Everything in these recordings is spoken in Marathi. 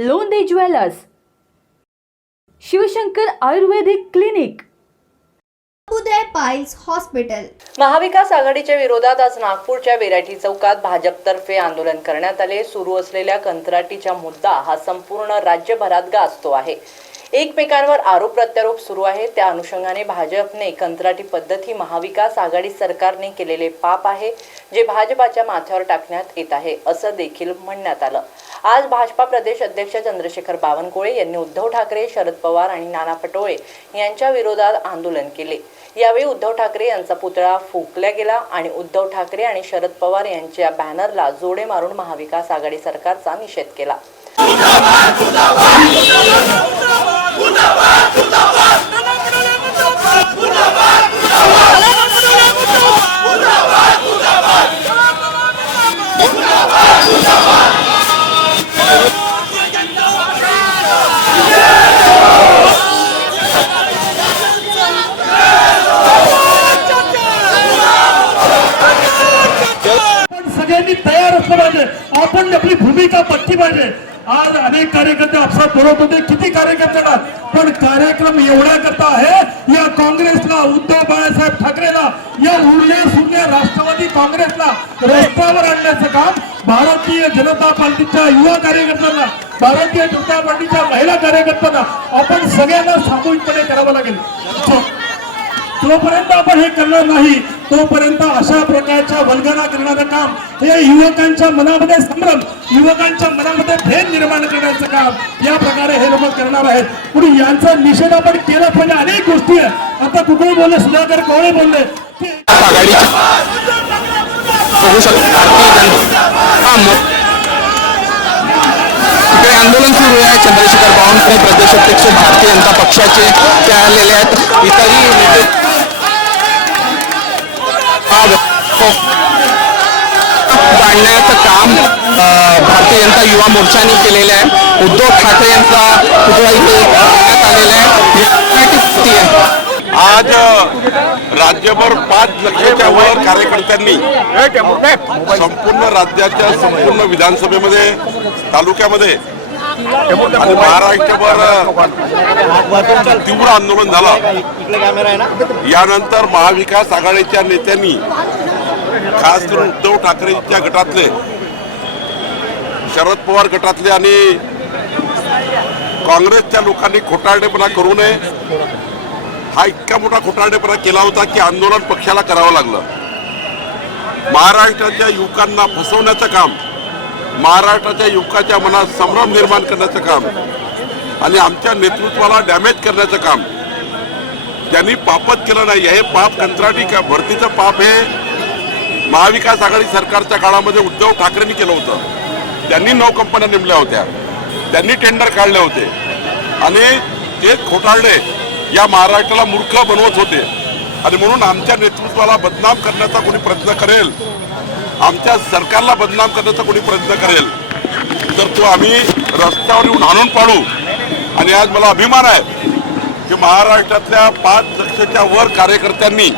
लोंदे ज्वेलर्स, शिवशंकर आयुर्वेदिक क्लिनिक, उदय पाइल्स हॉस्पिटल। महाविकास आघाडीच्या विरोधात आज नागपूरच्या विराटी चौकात भाजपतर्फे आंदोलन करण्यात आले। सुरू असलेल्या कंत्राटीचा मुद्दा हा संपूर्ण राज्यभरात गाजतो आहे। एकमेकांवर आरोप प्रत्यारोप सुरू आहे। त्या अनुषंगाने भाजपने कंत्राटी पद्धत ही महाविकास आघाडी सरकारने केलेले पाप आहे, जे भाजपाच्या माथ्यावर टाकण्यात येत आहे, असं देखील म्हणण्यात आलं। आज भाजपा प्रदेश अध्यक्ष चंद्रशेखर बावनकुळे यांनी उद्धव ठाकरे, शरद पवार आणि नाना पटोले यांच्या विरोधात आंदोलन केले। यावेळी उद्धव ठाकरे यांचा पुतळा फुंकला गेला आणि उद्धव ठाकरे आणि शरद पवार यांच्या बॅनरला जोडे मारून महाविकास आघाडी सरकारचा निषेध केला। सगळ्यांनी तयार असलं पाहिजे। आपण आपली भूमिका पक्की पाहिजे। आज अनेक कार्यकर्ते आपसात बोलत होते, किती कार्यकर्ते ना, पण कार्यक्रम एवढा करता आहे या काँग्रेसला, उद्धव बाळासाहेब ठाकरेला, या उरल्या सुरल्या राष्ट्रवादी काँग्रेसला रस्त्यावर आणण्याचं काम भारतीय जनता पार्टीच्या युवा कार्यकर्त्यांना, भारतीय जनता पार्टीच्या महिला कार्यकर्त्यांना आपण सगळ्यांना सामूहिकपणे करावं लागेल। जोपर्यंत आपण हे करणार नाही तोपर्यंत अशा प्रकारच्या वल्गना करण्याचं काम, हे युवकांच्या मनामध्ये संभ्रम, युवकांच्या मनामध्ये भेद निर्माण करण्याचं काम या प्रकारे हे लोक करणार आहेत। पुढे यांचा निषेध आपण केला पाहिजे। अनेक गोष्टी आहेत, आता कुठे बोलले, सुधाकर कोळे बोलले, इकडे आंदोलन सुरू आहे। चंद्रशेखर बावनकुळे प्रदेश अध्यक्ष भारतीय जनता पक्षाचे ते आलेले आहेत। इतरही नेते जाणण्याचं काम भारतीय जनता युवा मोर्चाने केलेलं आहे। उद्धव ठाकरे यांचा पुतळा इथे करण्यात आलेला आहे। आज राज्यभर 5 लाखाच्या वर कार्यकर्त्यांनी संपूर्ण राज्याच्या संपूर्ण विधानसभेमध्ये, तालुक्यामध्ये आणि महाराष्ट्रभर तीव्र आंदोलन झालं। यानंतर महाविकास आघाडीच्या नेत्यांनी, खास करून उद्धव ठाकरेंच्या गटातले, शरद पवार गटातले आणि काँग्रेसच्या लोकांनी खोटारडेपणा करू नये, हा इतका मोठा खोटारडेपणा केला होता की आंदोलन पक्षाला करावं लागलं। महाराष्ट्राच्या युवकांना फसवण्याचं काम, महाराष्ट्राच्या युवकाच्या मनात संभ्रम निर्माण करण्याचं काम आणि आमच्या नेतृत्वाला डॅमेज करण्याचं काम त्यांनी पापच केलं नाही। हे पाप कंत्राटी भरतीचं पाप हे महाविकास आघाडी सरकारच्या काळामध्ये उद्धव ठाकरेंनी केलं होतं। त्यांनी 9 कंपन्या नेमल्या होत्या, त्यांनी टेंडर काढले होते आणि ते खोटारडे या महाराष्ट्राला मूर्ख बनवत होते। आणि म्हणून आमच्या नेतृत्वाला बदनाम करण्याचा कोणी प्रयत्न करेल, आमच्या सरकारला बदनाम करण्याचा कोणी प्रयत्न करेल तर तो आम्ही रस्त्यावर येऊन आणून पाडू। आणि आज मला अभिमान आहे की महाराष्ट्रातल्या 5 लाखाच्या वर कार्यकर्त्यांनी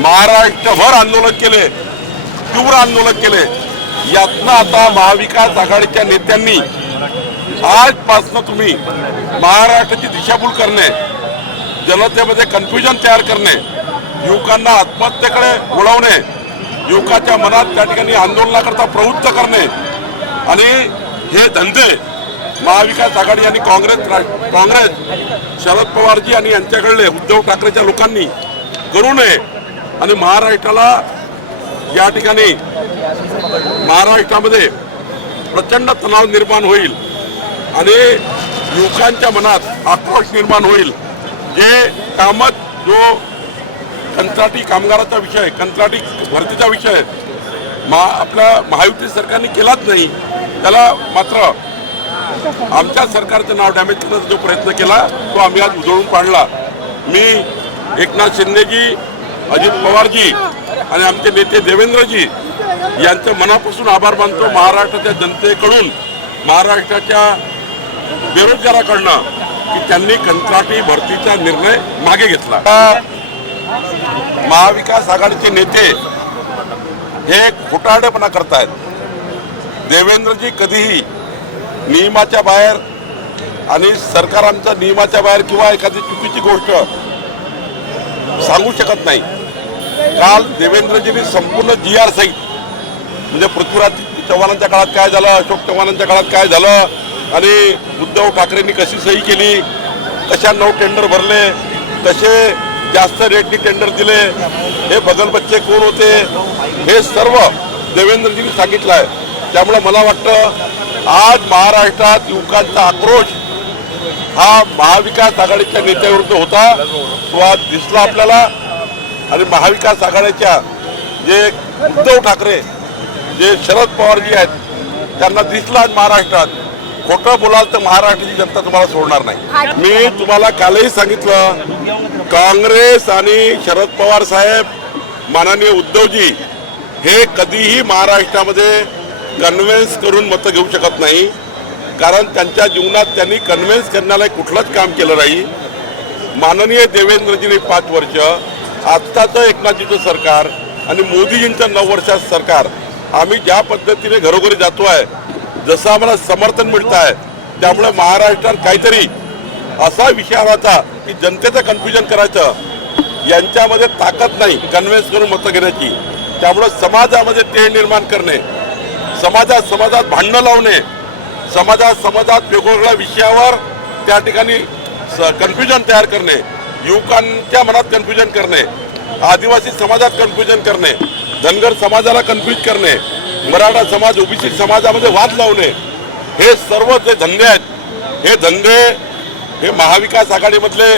महाराष्ट्रभर आंदोलन केले, तीव्र आंदोलन केले। यातनं आता महाविकास आघाडीच्या नेत्यांनी आजपासून तुम्ही महाराष्ट्राची दिशाभूल करणे, जनतेमध्ये कन्फ्युजन तयार करणे, युवकांना आत्महत्येकडे वळवणे, युवकाच्या मनात त्या ठिकाणी आंदोलनाकरता प्रवृत्त करणे आणि हे धंदे महाविकास आघाडी आणि काँग्रेस शरद पवारजी आणि यांच्याकडले उद्धव ठाकरेच्या लोकांनी करू नये। आणि महाराष्ट्राला या ठिकाणी महाराष्ट्रामध्ये प्रचंड तणाव निर्माण होईल आणि युवकांच्या मनात आक्रोश निर्माण होईल। जे कामत जो कंत्राटी कामगाराचा विषय, कंत्राटी भरतीचा विषय आपल्या महायुती सरकारने केलाच नाही, त्याला मात्र आमच्या सरकारचं नाव डॅमेज करण्याचा जो प्रयत्न केला तो आम्ही आज उधळून पाडला। मी एकनाथ शिंदेजी, अजित पवारजी आणि आमचे नेते देवेंद्रजी यांचे मनापासून आभार मानतो। महाराष्ट्राच्या जनतेकडून, महाराष्ट्राच्या बेरोजगाराकडनं की त्यांनी कंत्राटी भरतीचा निर्णय मागे घेतला। महाविकास आघाडीचे नेते हे खोटारडेपणा करतायत। देवेंद्रजी कधीही नियमाच्या बाहेर आणि सरकारांच्या नियमाच्या बाहेर किंवा एखादी चुकीची गोष्ट सांगू शकत नाही. काल देवेंद्रजींनी संपूर्ण GR सहित म्हणजे पृथ्वीराज चव्हाणांच्या काळात काय झालं, अशोक चव्हाणांच्या काळात काय झालं आणि उद्धव ठाकरेंनी कशी सही केली, कशा 9 टेंडर भरले, कसे जास्त रेटनी टेंडर दिले, हे बगलबच्चे कोण होते, हे सर्व देवेंद्रजींनी सांगितलं आहे. त्यामुळे मला वाटतं आज महाराष्ट्रात युवकांचा आक्रोश हा महाविकास आघाडीच्या नेत्याविरुद्ध होता, तो आज दिसला आपल्याला. आणि महाविकास आघाडीच्या जे उद्धव ठाकरे, जे शरद पवारजी आहेत, त्यांना दिसला आज महाराष्ट्रात. खोटं बोलाल तर महाराष्ट्राची जनता तुम्हाला सोडणार नाही. मी तुम्हाला कालही सांगितलं, काँग्रेस आणि शरद पवार साहेब, माननीय उद्धवजी हे कधीही महाराष्ट्रामध्ये कन्व्हिन्स करून मतं घेऊ शकत नाही, कारण त्यांच्या जीवनात त्यांनी कन्व्हिन्स करण्याला कुठलंच काम केलं नाही. माननीय देवेंद्रजींनी 5 वर्ष, आत्ताचं एकनाथजीचं सरकार आणि मोदीजींचं 9 वर्षाचं सरकार, आम्ही ज्या पद्धतीने घरोघरी जातो आहे, जसं आम्हाला समर्थन मिळतं आहे, त्यामुळे महाराष्ट्रात काहीतरी असा विषय आला की जनतेचं कन्फ्युजन करायचं, यांच्यामध्ये ताकद नाही कन्व्हिन्स करून मतं घेण्याची. त्यामुळे समाजामध्ये तेढ निर्माण करणे, समाजात भांडणं लावणे, समाजात वेगवेगळ्या विषयावर त्या ठिकाणी कन्फ्युजन तयार करणे, युवकांच्या मनात कन्फ्युजन करणे, आदिवासी समाजात कन्फ्युजन करणे, धनगर समाजाला कन्फ्यूज करणे, मराठा समाज ओबीसी समाजामध्ये वाद लावणे, हे सर्व जे धंदे आहेत, हे धंदे हे महाविकास आघाडीमधले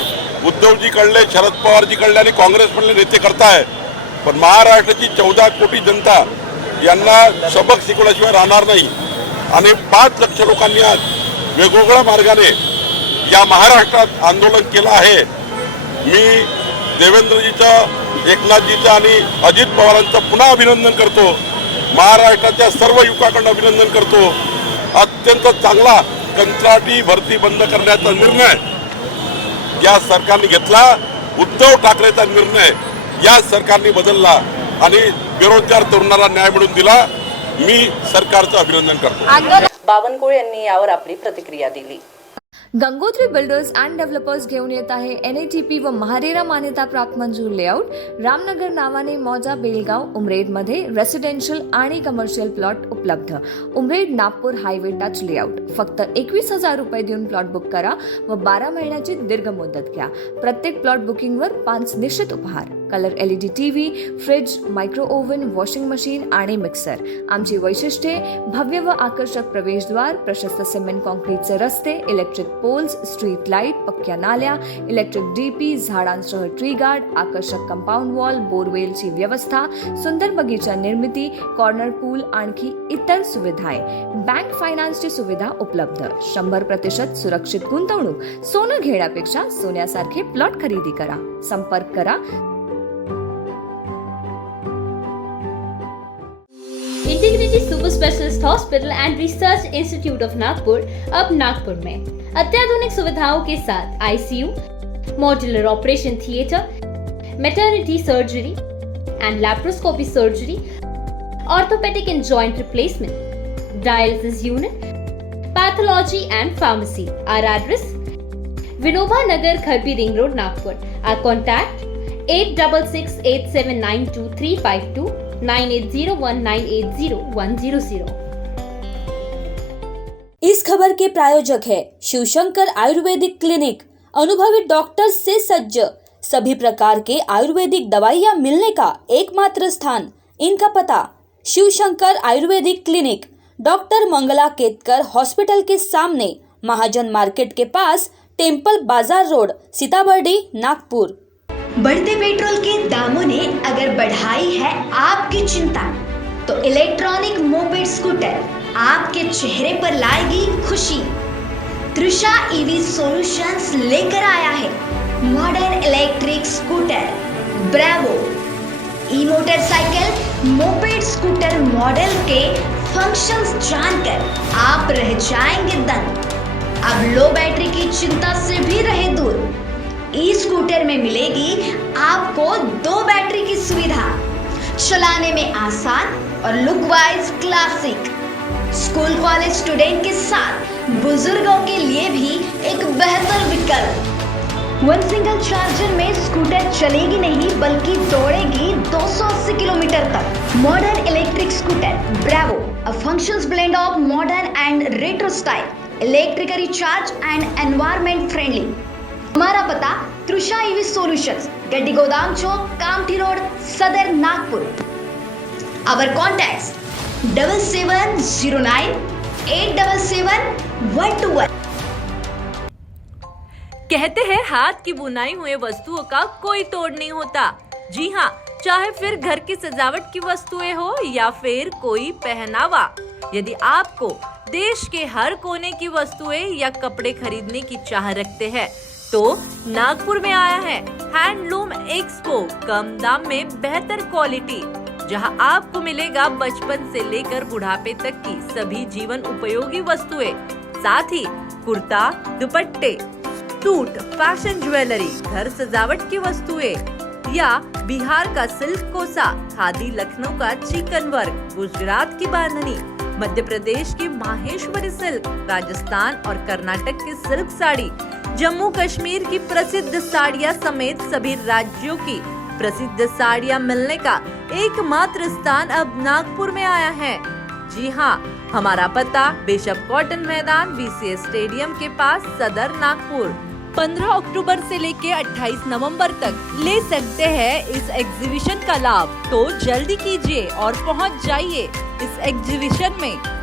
उद्धवजी कळले, शरद पवारजी कळले आणि काँग्रेसमधले नेते करताय. पण महाराष्ट्राची 14 कोटी जनता यांना सबक शिकवल्याशिवाय राहणार नाही. आणि 5 लक्ष लोकांनी आज वेगवेगळ्या मार्गाने या महाराष्ट्रात आंदोलन केलं आहे. मी देवेंद्रजीचं, एकनाथजीचं आणि अजित पवारांचं पुन्हा अभिनंदन करतो. महाराष्ट्राच्या सर्व युवकांकडून अभिनंदन करतो. अत्यंत चांगला कंत्राटी भरती बंद करण्याचा निर्णय या सरकारने घेतला. उद्धव ठाकरेचा निर्णय या सरकारने बदलला आणि बेरोजगार तरुणाला न्याय मिळवून दिला. मी सरकारचं अभिनंदन करतो. बावनकुळे यांनी यावर आपली प्रतिक्रिया दिली. गंगोत्री बिल्डर्स अँड डेव्हलपर्स घेऊन येत आहे NATP व महारेरा मान्यता प्राप्त मंजूर लेआउट. रामनगर नावाने मौजा, बेलगाव, उमरेडमध्ये रेसिडेन्शियल आणि कमर्शियल प्लॉट उपलब्ध. Umred Nagpur highway touch layout. फक्त 21,000 रुपये देऊन प्लॉट बुक करा व 12 महिन्याची दीर्घ मुदत घ्या. प्रत्येक प्लॉट बुकिंगवर 5 निश्चित उपहार. Colour LED TV, fridge, micro oven, washing machine आणि मिक्सर. आमची वैशिष्ट्ये: भव्य व आकर्षक प्रवेशद्वार, प्रशस्त सिमेंट कॉन्क्रीटचे रस्ते, इलेक्ट्रिक पोल्स, स्ट्रीट लाईट, पक्क्या नाल्या, इलेक्ट्रिक DP, झाडांसह ट्री गार्ड, आकर्षक कंपाऊंड वॉल, बोरवेलची व्यवस्था, सुंदर बगीचा निर्मिती, कॉर्नर पूल, आणखी इतर सुविधाए. बँक फायनान्सची सुविधा उपलब्ध. 100% सुरक्षित गुंतवणूक. सोनं घेण्यापेक्षा सोन्यासारखे प्लॉट खरेदी करा. संपर्क करा. Integrity super specialist hospital and research institute of Nagpur अब नागपुर में अत्याधुनिक सुविधाओं के साथ ICU, modular operation theatre, maternity surgery and laparoscopy surgery, orthopaedic and joint replacement, dialysis unit, pathology and pharmacy. Our address: Vinoba Nagar, Kharbi ring road, Nagpur. Our contact: 8668792352, 9801980100. इस खबर के प्रायोजक है शिवशंकर आयुर्वेदिक क्लिनिक. अनुभवी डॉक्टर्स से सज्ज, सभी प्रकार के आयुर्वेदिक दवाइयाँ मिलने का एकमात्र स्थान. इनका पता: शिवशंकर आयुर्वेदिक clinic, doctor Mangala Ketkar hospital के सामने, महाजन मार्केट के पास, टेम्पल बाजार रोड, सीताबर्डी, नागपुर. बढ़ते पेट्रोल के दामों ने अगर बढ़ाई है आपकी चिंता, तो इलेक्ट्रॉनिक मोपेड स्कूटर आपके चेहरे पर लाएगी खुशी. तृषा EV सॉल्यूशंस लेकर आया है modern electric scooter Bravo. E motorcycle moped scooter model के फंक्शंस जानकर आप रह जाएंगे दंग. अब लो बैटरी की चिंता से भी रहे दूर. ई स्कूटर में मिलेगी आपको 2 बैटरी की सुविधा. चलाने में आसान और look wise classic. School college student के साथ बुजुर्गों के लिए भी एक बेहतर विकल्प। वन सिंगल चार्जर में स्कूटर चलेगी नहीं बल्कि दौड़ेगी 280 किलोमीटर तक। Modern electric scooter Bravo, a functional blend of modern and retro style, electrically charge and environment friendly. हमारा पता तृषा ईवी सॉल्यूशंस, गड्डी गोदाम चौक, कामठी रोड, सदर, नागपुर। आवर कॉन्टैक्ट्स 7709 877 121। कहते हैं हाथ की बुनाई हुए वस्तुओं का कोई तोड़ नहीं होता। जी हाँ, चाहे फिर घर की सजावट की वस्तुएं हो या फिर कोई पहनावा, यदि आपको देश के हर कोने की वस्तुएं या कपड़े खरीदने की चाह रखते हैं तो नागपुर में आया है हैंडलूम एक्सपो। कम दाम में बेहतर क्वालिटी, जहां आपको मिलेगा बचपन से लेकर बुढ़ापे तक की सभी जीवन उपयोगी वस्तुएं, साथ ही कुर्ता, दुपट्टे, सूट, फैशन ज्वेलरी, घर सजावट की वस्तुएं या बिहार का सिल्क कोसा, खादी लखनऊ का चिकन वर्क, गुजरात की बांधनी, मध्य प्रदेश की माहेश्वरी सिल्क, राजस्थान और कर्नाटक की सिल्क साड़ी, जम्मू कश्मीर की प्रसिद्ध साड़ियां समेत सभी राज्यों की प्रसिद्ध साड़ियां मिलने का एकमात्र स्थान अब नागपुर में आया है। जी हाँ, हमारा पता बिशप कॉटन मैदान, VCS स्टेडियम के पास, सदर, नागपुर। 15 अक्टूबर से लेके 28 नवंबर तक ले सकते हैं इस एग्जीबिशन का लाभ, तो जल्दी कीजिए और पहुंच जाइए इस एग्जीबिशन में।